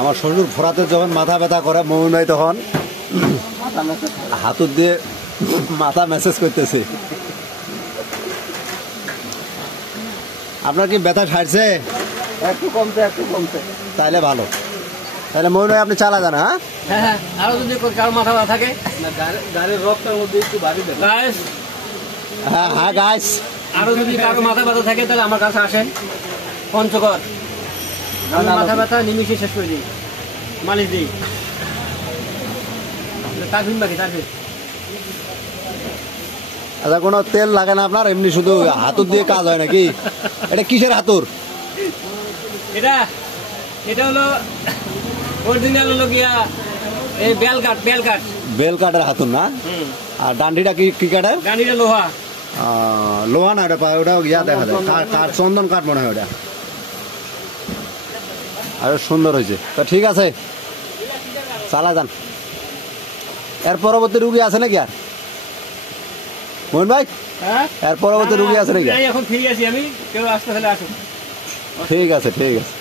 আমার শ্বশুর ভরাতে যখন মাথা ব্যথা করে মন হয় তখন হাতুর দিয়ে মাথা মেসেজ করতেছে। আপনার কি ব্যথা ছাড়ছে? একটু কমছে, একটু কমছে। তাইলে ভালো, তাহলে মন হয় আপনি চালা যান। হ্যাঁ হ্যাঁ, আরো যদি কারো মাথা ব্যথা থাকে গাড়ির রক্তের মধ্যে একটু ভারী দেন। হ্যাঁ হ্যাঁ গাইস, আরো যদি কারো মাথা ব্যথা থাকে তাহলে আমার কাছে আসেন, পঞ্চগড়। আমি মাথা ব্যথা নিমিশে শেষ করে দিই, মালিশ দিই। তারফিন বাকি তারফিন। আচ্ছা, কোনো তেল লাগে না আপনার? এমনি শুধু হাতুর দিয়ে কাজ হয় নাকি? এটা কিসের হাতুর? এটা এটা হলো অরিজিনাল হলো গিয়া এই বেলকাট। বেল কাঠের হাতুর না? আর ডান্ডিটা কি কাঠের? ডান্ডিটা লোহা। লোহা না, ওটা ইয়া দেখা যায়, কাঠ, চন্দন কাঠ মনে হয় ওটা। আরো সুন্দর হয়েছে। তো ঠিক আছে, চালা যান। এর পরবর্তী রুগী আছে নাকি আর মোহন ভাই? এর পরবর্তী রুগী আছে নাকি? এখন ফিরে আসি আমি, কেউ আসতে হলে আসুন। ঠিক আছে, ঠিক আছে।